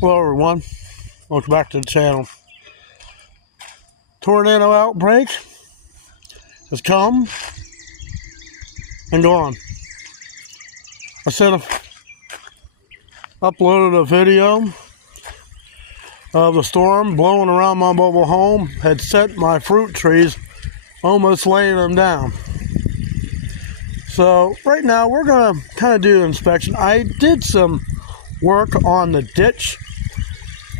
Hello everyone, welcome back to the channel. Tornado outbreak has come and gone. I uploaded a video of the storm blowing around my mobile home, had set my fruit trees, almost laying them down. So right now we're going to kind of do an inspection. I did some work on the ditch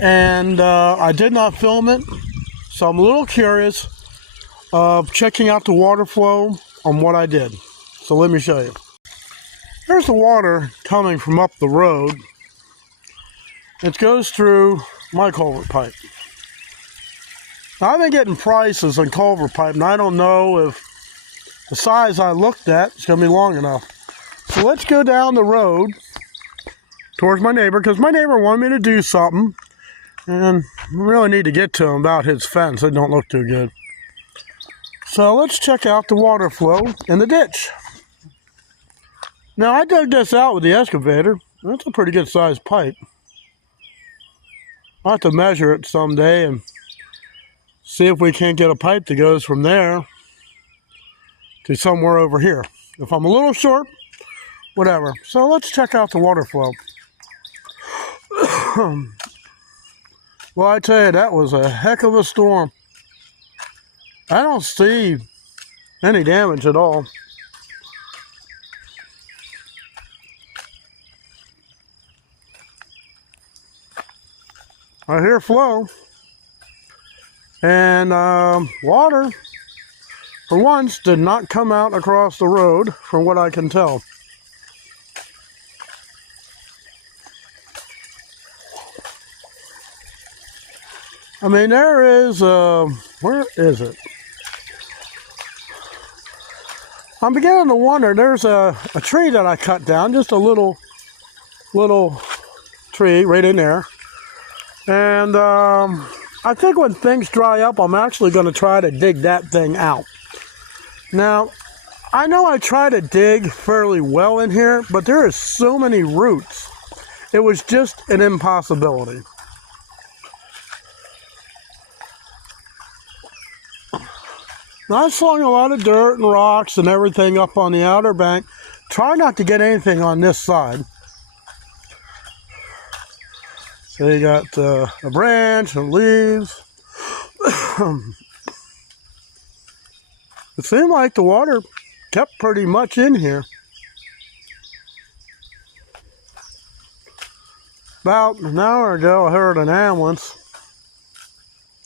and I did not film it, so I'm a little curious of checking out the water flow on what I did. So let me show you. There's the water coming from up the road. It goes through my culvert pipe. Now, I've been getting prices on culvert pipe, and I don't know if the size I looked at is going to be long enough. So let's go down the road towards my neighbor, because my neighbor wanted me to do something, and I really need to get to him about his fence. It don't look too good. So let's check out the water flow in the ditch. Now, I dug this out with the excavator. That's a pretty good sized pipe. I'll have to measure it someday and see if we can't get a pipe that goes from there to somewhere over here. If I'm a little short, whatever. So let's check out the water flow. Well, I tell you, that was a heck of a storm. I don't see any damage at all. I hear flow. And water, for once, did not come out across the road, from what I can tell. I mean, there is, where is it? I'm beginning to wonder, there's a tree that I cut down, just a little tree right in there. And I think when things dry up, I'm actually going to try to dig that thing out. Now, I know I try to dig fairly well in here, but there is so many roots. It was just an impossibility. Now, I slung a lot of dirt and rocks and everything up on the outer bank. Try not to get anything on this side. So you got a branch and leaves. It seemed like the water kept pretty much in here. About an hour ago, I heard an ambulance.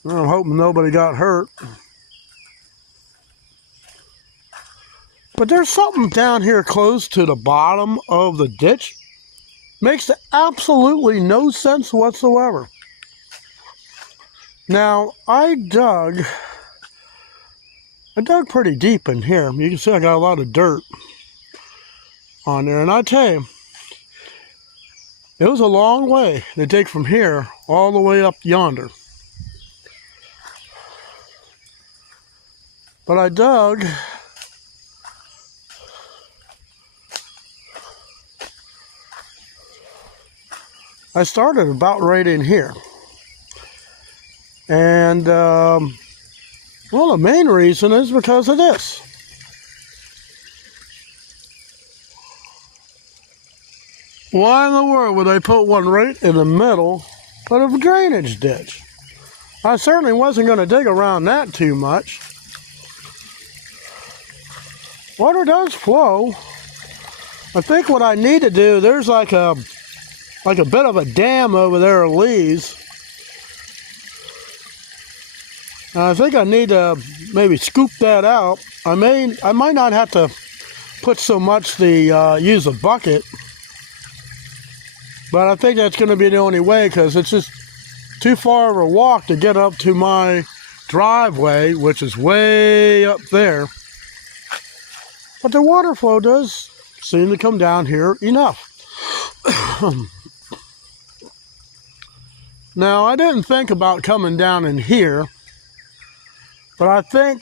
I'm hoping nobody got hurt. But there's something down here close to the bottom of the ditch. Makes absolutely no sense whatsoever. Now, I dug pretty deep in here. You can see I got a lot of dirt on there. And I tell you, it was a long way to dig from here all the way up yonder. But I dug I started about right in here. And, well, the main reason is because of this. Why in the world would they put one right in the middle of a drainage ditch? I certainly wasn't going to dig around that too much. Water does flow. I think what I need to do, there's like a bit of a dam over there of leaves. I think I need to maybe scoop that out. I might not have to put so much to use a bucket, but I think that's going to be the only way, because it's just too far of a walk to get up to my driveway, which is way up there. But the water flow does seem to come down here enough. Now, I didn't think about coming down in here, but I think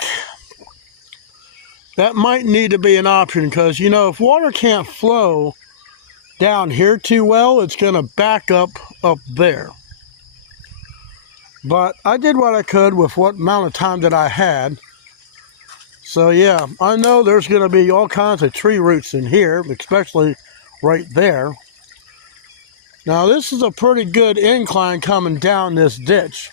that might need to be an option, because, you know, if water can't flow down here too well, it's going to back up there. But I did what I could with what amount of time that I had. So yeah, I know there's going to be all kinds of tree roots in here, especially right there. Now this is a pretty good incline coming down this ditch.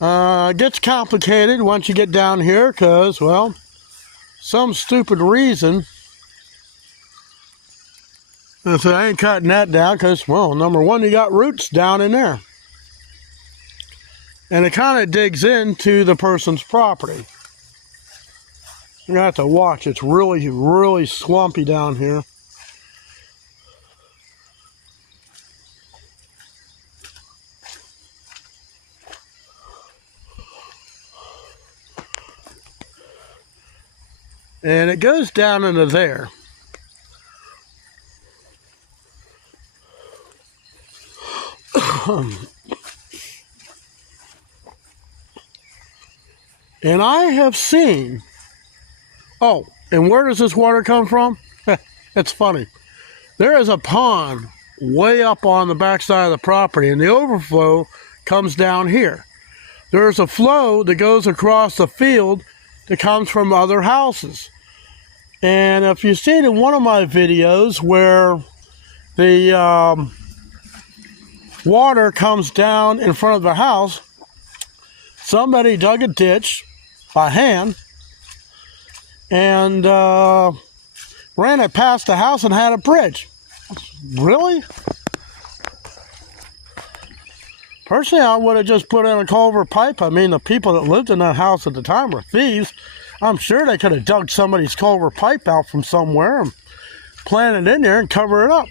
It gets complicated once you get down here because, well, some stupid reason. So I ain't cutting that down because, well, number one, you got roots down in there. And it kind of digs into the person's property. You're going to have to watch. It's really, really swampy down here. And it goes down into there. And I have seen, oh, and where does this water come from? It's funny. There is a pond way up on the backside of the property, and the overflow comes down here. There's a flow that goes across the field that comes from other houses. And if you've seen in one of my videos where the water comes down in front of the house, somebody dug a ditch by hand and ran it past the house and had a bridge. Really? Personally, I would have just put in a culvert pipe. I mean, the people that lived in that house at the time were thieves. I'm sure they could have dug somebody's culvert pipe out from somewhere and planted it in there and cover it up.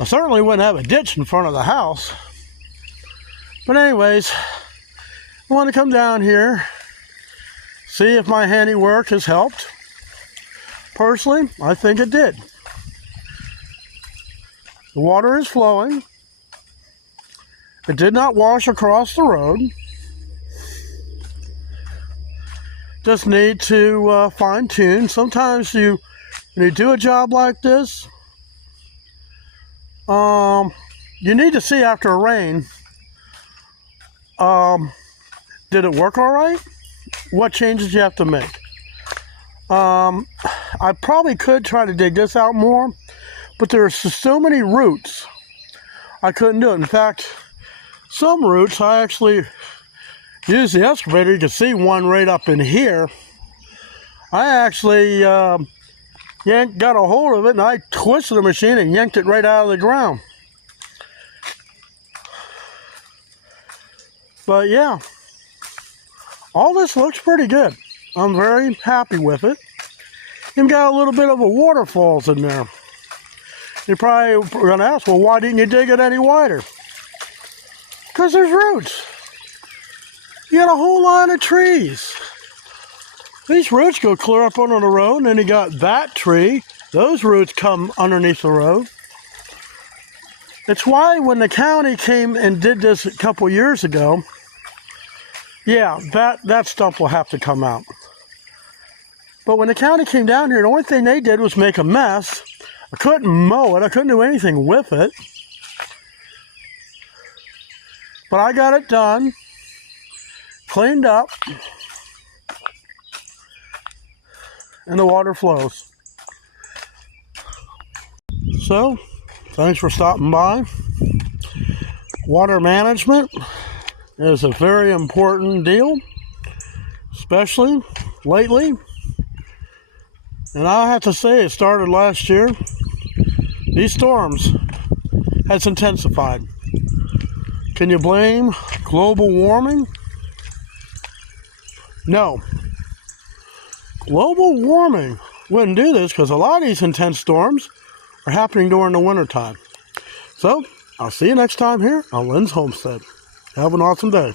I certainly wouldn't have a ditch in front of the house. But anyways, I want to come down here, see if my handiwork has helped. Personally, I think it did. The water is flowing. It did not wash across the road. Just need to fine tune. Sometimes when you do a job like this, you need to see after a rain, did it work all right? What changes you have to make? I probably could try to dig this out more, but there's so many roots, I couldn't do it. In fact, some roots, I actually used the excavator. You can see one right up in here. I actually got a hold of it and I twisted the machine and yanked it right out of the ground. But yeah, all this looks pretty good. I'm very happy with it. Even got a little bit of a waterfalls in there. You're probably going to ask, well, why didn't you dig it any wider? Because there's roots. You got a whole line of trees. These roots go clear up under the road, and then you got that tree. Those roots come underneath the road. It's why when the county came and did this a couple years ago, yeah, that stuff will have to come out. But when the county came down here, the only thing they did was make a mess. I couldn't mow it. I couldn't do anything with it. But I got it done, cleaned up, and the water flows. So, thanks for stopping by. Water management is a very important deal, especially lately. And I have to say, it started last year. These storms has intensified. Can you blame global warming? No. Global warming wouldn't do this because a lot of these intense storms are happening during the wintertime. So, I'll see you next time here on Lynn's Homestead. Have an awesome day.